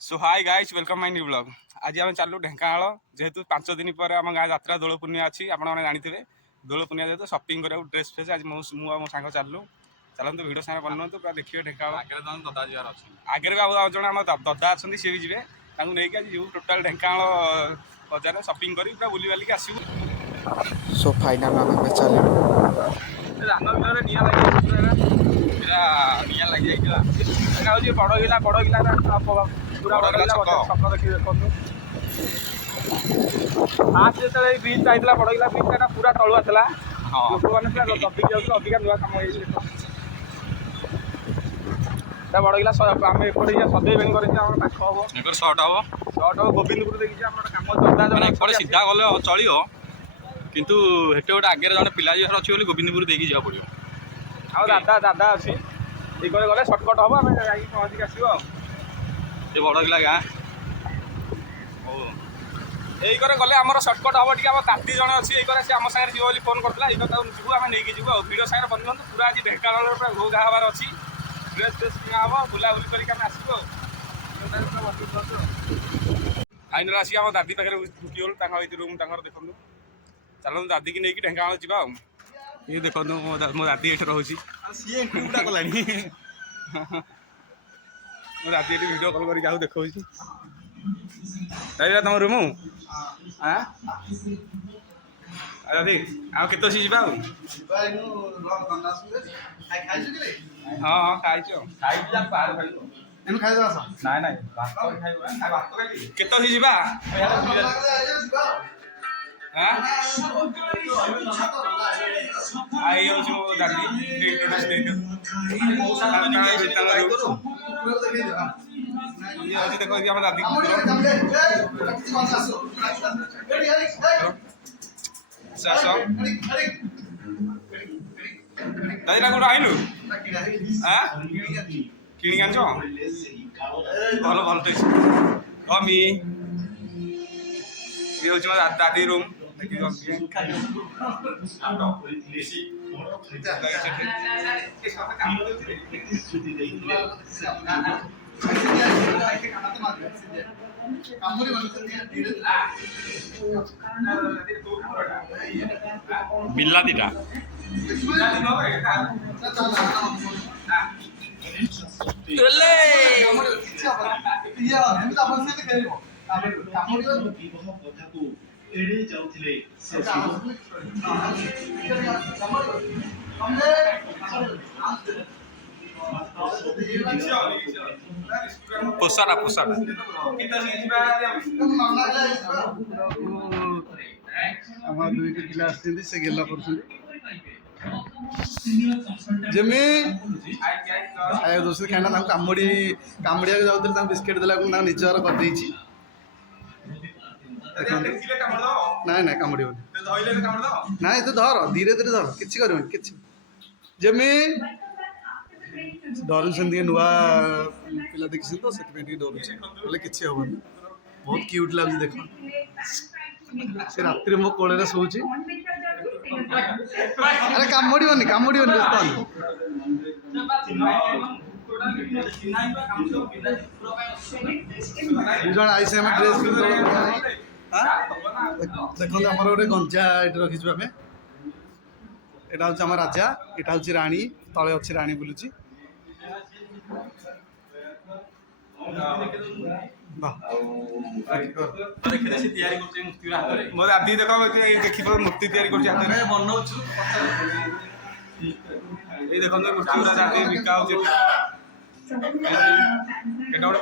So hi guys welcome my new blog. आज आम चलू ढेंकानाल जेहेतु 5 दिन पर आम गाँ यात्रा दोल पूर्णिमा अच्छी आपने जानते दोल पूर्णिमा जेहतु शॉपिंग करा ड्रेस फेस आज मो सांग चलू चलते भिडियो सारे बनवाते पूरा देखिए ढेंकानाल आगे भी जन आम ददा अच्छा सी भी जी नहीं आज जीव टोटाल ढेंकानाल बजार शॉपिंग कर पूरा बुली बालिक आसू। सो फाइनल आम चलो धान बिल निआ लगी जाइए बड़ गिला पूरा छक देखिए देखो फास्ट जो ब्रिज आई बड़ गिला ब्रिज पूरा तलुआ था लोक मैंने दबिक जाऊँ अधिका नुआ कम हो बड़ गिला आम एपटे सदैव बेंग पाख हम सर्ट हम गोविंदपुर देखिए कम सीधा गले चलो किंतु हेटे गोटे आगे जन पिला घर अच्छी गोविंदपुर देखिए जावा पड़ो आ दादा अच्छी ये गले सर्टकट हम आम जा पहुँचिक आसो ये बड़ गिला गाँ यही गले आम सर्टकट हम टी ताती जन अच्छी ये आम सागर जीव बोली फोन करता ये जीव आम नहीं जीव भिडियो सागर बन पूरा आज ढेंकानाल पूरा घो घा हबार अच्छी ड्रेस फ्रेस किना हम बुलाबुली करके आसो फाइनाल आसिक आम दादी पाखे रुकी रूम देखो चलो दादी की नहीं ढेंकानाल जावा ये देखो मो दादी ये रोचे मो दादी ये वीडियो कॉल कर देखा तुम रूम दादी आउ के जा हाँ खाई ना ना के जा आई हूँ दादी देखो आम दादी दादी ना कौट आइलु कि आन भल भल कमी ये हूँ मो दादी रूम बिल्ला दीटा पोसारा पोसारा दुईट पिला से गेला जमी आए दोस्त खाना कामुड़ी कामुड़िया जाऊे बिस्किट देला निजर कर ना ना कामुड़ी ना तो धर धीरे धीरे धर किसी कर जमी डरुँच नुआ पिला देखी तो से डरुचे कि हम बहुत क्यूट लगे देख से राति मो कोल शोची अरे कामुड़न कामुड़न दुज आई से ड्रेस देखो आम गोटे गंजा ये रखीचु आम यहाँ हूँ आम राजा यहाँ हूँ राणी तले अच्छी राणी बुलूची मो दादी देख देखी मूर्ति तैयारी कर देखो मूर्ति गुरा दादी बिका हो गोटे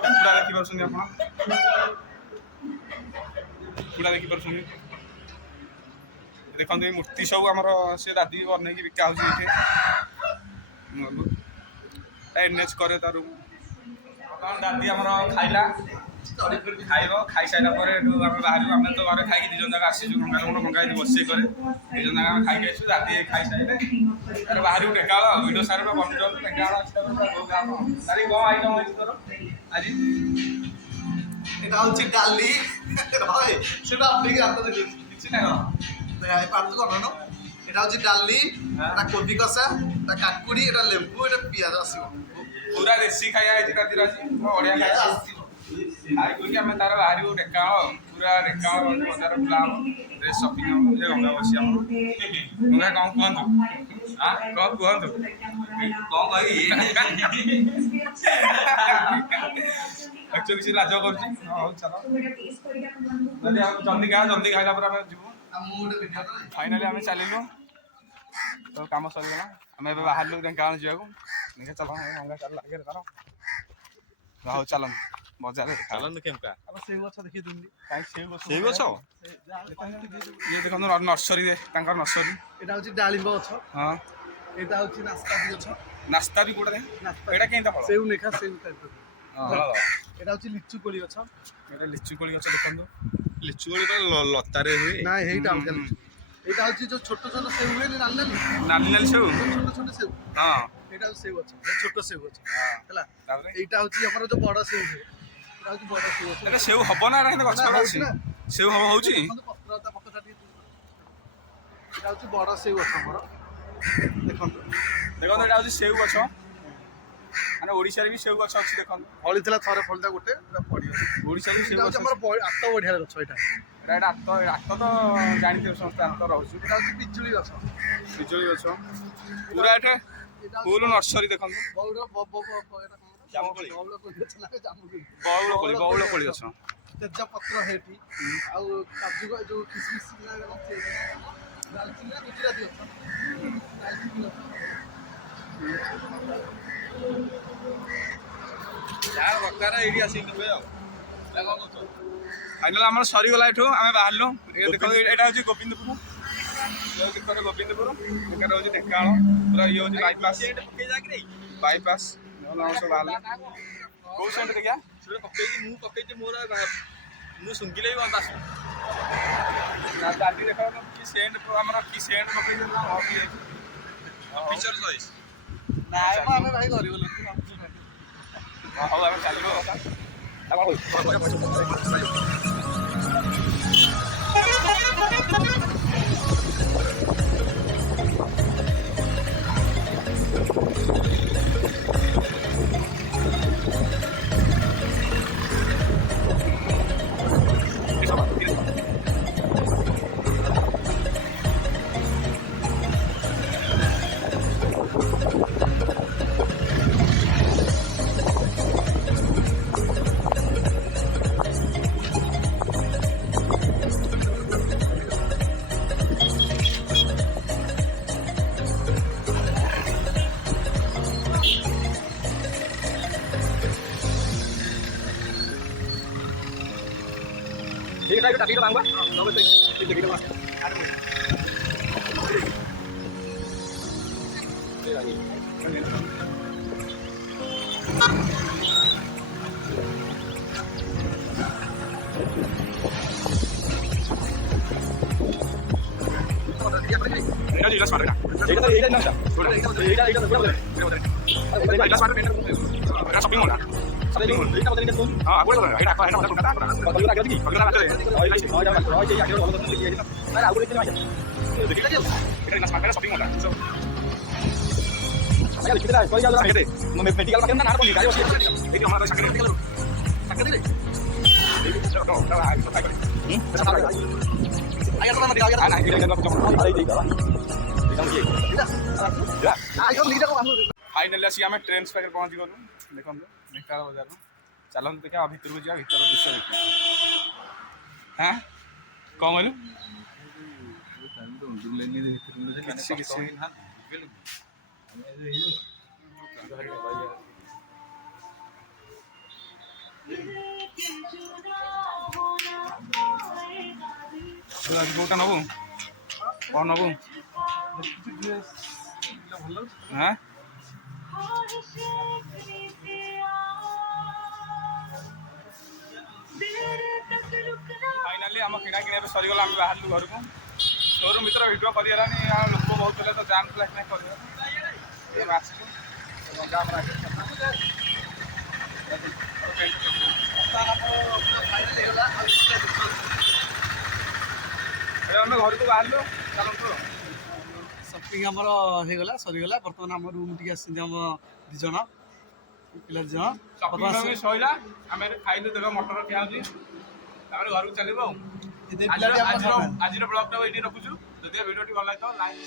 कुकुड़ा देखी कुकुड़ा देखी देखो मूर्ति सब आम से दादी बनई बिका हो एनएच करे तार दादी आम खाइला खाइब खाई सारा बाहर आम तो घर खाई दिजन जाक आसीचु गंगा बस दिजन जाक खाई आसू दादी खाई सारे बाहर ढेकाल भिडियो सारे बन ढेकाल दादी कौन आइटम है तोर आज हूँ डाली किसी ना पार्थ कौन এটা হচ্ছে ডালি, এটা কবি কষা, এটা কাকুড়ি, এটা লেম্বু, এটা পিঁয়াজ আসিব। ପୁରା ଦେଶୀ ଖାଇବା ହେଇଛି ରାତିରେ ଆଜି ବଢ଼ିଆ ଖାଇବା ଖାଇକି ଆମେ ତାର ବାହାରିବୁ ଢେଙ୍କାନାଳ ପୁରା ଢେଙ୍କାନାଳ ବଜାର ବୁଲା ହବ ଡ୍ରେସ୍ ସପିଂ ହବ ଯେ ଗଙ୍ଗା ବସି ଆମର ଗଙ୍ଗା କ'ଣ କୁହନ୍ତୁ କ'ଣ କୁହନ୍ତୁ କ'ଣ କହିବି ଆକ୍ଚୁଆଲି ସେ ଲାଜ କରୁଛି ହଉ ଚାଲ ଯଦି ଆଉ ଜଲ୍ଦି ଖାଇଲା ପରେ ଆମେ ଯିବୁ ଫାଇନାଲି ଆମେ ଚାଲିଲୁ ତ କାମ ସରିଗଲା ଆମେ ଏବେ ବାହାରିଲୁ ଢେଙ୍କାନାଳ ଯିବାକୁ ଦେଖିଆ ଚାଲ ଗଙ୍ଗା ଚାଲ ଆଗରେ ତାର ହଉ ଚାଲନ୍ତୁ ବଜାରରେ ଚାଲନ୍ତୁ କେମ୍ପା ସେଉ ଗଛ ଦେଖେଇ ଦିଅନ୍ତି। ସେଇ ଗଛ ଇଏ ଦେଖନ୍ତୁ ନର୍ସରୀ ତାଙ୍କର ନର୍ସରୀ ଏଇଟା ହଉଛି ଡାଳିମ୍ବ ଗଛ, ହଁ ଏଇଟା ହଉଛି ନାସ୍ପାତି ଗଛ, ନାସ୍ତା ବି କୋଉଟା ନାସ୍ପାତି ଏଇଟା କେମିତି ଫଳ ସେଉ ନେଖା ସେଉ ଟାଇପ। ହଁ ଏଇଟା ହଉଛି ଲିଚୁ କୋଳି ଗଛ। ଏଇଟା ଲିଚୁ କୋଳି ଗଛ ଦେଖନ୍ତୁ ଲିଚୁ କୋଳି ତ ଲତାରେ ହୁଏ ନା ହେଇଟା ଅଲଗା ଲିଚୁ। ଏଇଟା ହଉଛି ଯୋଉ ଛୋଟ ଛୋଟ ସେଉ ହୁଏନି ନାଲି ନାଲି ନାଲି ନାଲି ସେଉ ଛୋଟ ଛୋଟ ସେଉ, ହଁ ଏଇଟା ହଉଛି ସେଉ ଗଛ, ଛୋଟ ସେଉ ଗଛ ହେଲା। ତାପରେ ଏଇଟା ହଉଛି ଆମର ଯୋଉ ବଡ ସେଉ ହୁଏ, ଏଇଟା ହଉଛି ବଡ ସେଉ ଗଛ। ଏଟା ସେଉ ହବ ନା ଏଟା ଗଛ ଅଛି ସେଉ ହଉଛି ଦେଖନ୍ତୁ ପତ୍ରଟା ଟିକେ ଏଇଟା ହଉଛି ବଡ ସେଉ ଗଛ ଆମର ଦେଖନ୍ତୁ। ଦେଖନ୍ତୁ ଏଇଟା ହଉଛି ସେଉ ଗଛ ମାନେ ଓଡ଼ିଶାରେ ବି ସେଉ ଗଛ ଅଛି ଦେଖନ୍ତୁ ଫଳିଥିଲା ଥରେ ଫଳିଟା ଗୋଟେ ପଡ଼ିବ। ଓଡ଼ିଶାରେ ବି ସେଉ ଏଇଟା ଗଛ ହଉଛି ଆମର ଆତ ବଢିଆ ଗଛ ଏଇଟା। ଏଇଟା ଆତ ତ ଜାଣିଥିବେ ସମସ୍ତେ ଆତ ରହୁଛି ଏଇଟା ହଉଛି ପିଜୁଳି ଗଛ। ପିଜୁଳି ଗଛ ପୁରା ଏଠି ଫୁଲ ନର୍ସରୀ ଦେଖନ୍ତୁ ବଉଳ କୋଳି ଗଛ ତେଜପତ୍ର ହେଠି ଆଉ କାଜୁ ଯୋଉ କିସମିସ ଡାଲଚିନି ଗୁଜୁରାତି ଗଛ, ଡାଲଚିନି ଗଛ। ଯାହା ଦରକାର ଏଇଠି ଆସିକି ନେବେ ଆଉ ଫାଇନାଲ ଆମର ସରିଗଲା ଏଠୁ ଆମେ ବାହାରିଲୁ ଦେଖନ୍ତୁ ଏଇଟା ହଉଛି ଗୋବିନ୍ଦପୁର ଗୋବିନ୍ଦପୁର ଏଟା ହଉଛି ଢେଙ୍କାନାଳ ପୁରା ଇଏ ହଉଛି ବାଇପାସ୍ ଆମର ସବୁ ବାହାରିଲା କୋଉ ସେଣ୍ଟ ଦେଖିଆ ମୁଁ ପକେଇଛି ମୋର ମୁଁ ଶୁଙ୍ଘିଲେ ବି ବନ୍ଦ ଆସୁନି ଦାଦି ଦେଖ କି ସେଣ୍ଟ ଆମର କି ସେଣ୍ଟ ପକେଇଛନ୍ତି ଫିଚର ଚଏସ୍ ନାଇଁ ଆମେ ଭାଇ ଗରିବ ଲୋକ। ହଉ ଆମେ ଚାଲିବୁ ठीक है टाटी का मांगवा नौ बजे ठीक है मांग এটা জিলাস মারবে না এটা তো এইটা না এটা জিলাস মারবে এটা শপিং মল সাথে লিংক এটা বলে দিন হ্যাঁ আগুন এটা এটা এটা কথা কথা কথা আগে দেখি কথা আগে ওই আছে ওই যাবে ওই যে আগে বলে দিন দিয়ে না আগুন দিতে না দেখি এটা জিলাস মারবে শপিং মল সো আগে লিখতে দাও কই যাও না মেডিকেল মার্কেট না না বলি গাড়ি বসে এই যে আমরা সাকরে দিলাম সাকরে দিলে চলো চলো আগে ট্রাই করি আগে তো আমরা গাড়ি না এটা আরে এই দাও फाइनाली आसिक आम ट्रेन पाखे पहुँची गलु देखो ढेंकानाल बजार चलते देखा भितर को जा भर दृश्य देखा हाँ कौन कहलु कौटा नबू कौन नबू हाँ फाइनाली आम किଣା किଣା सरीगला आम बाहर घर को शोरूम भर भिडियो करानी लोक बहुत थे तो जाम था आम घर को बाहर चलते ସପିଂ ଆମର ହେଇଗଲା ସରିଗଲା। ବର୍ତ୍ତମାନ ଆମ ରୁମ୍ ଟିକେ ଆସିଛନ୍ତି ଆମ 2 ଜଣ ପିଲା ଝିଅ ସପିଂ ସଇଲା ଆମେ ଏଠି ଖାଇଲୁ ଦେଖ ମଟର ଖିଆ ହଉଛି ତାପରେ ଘରକୁ ଚାଲିବୁ ଆଉ ଆଜିର ବ୍ଲଗଟା ଏଇଠି ରଖୁଛୁ ଯଦି ଭିଡ଼ିଓଟି ଭଲ ଲାଗିଥିବ ଲାଇକ୍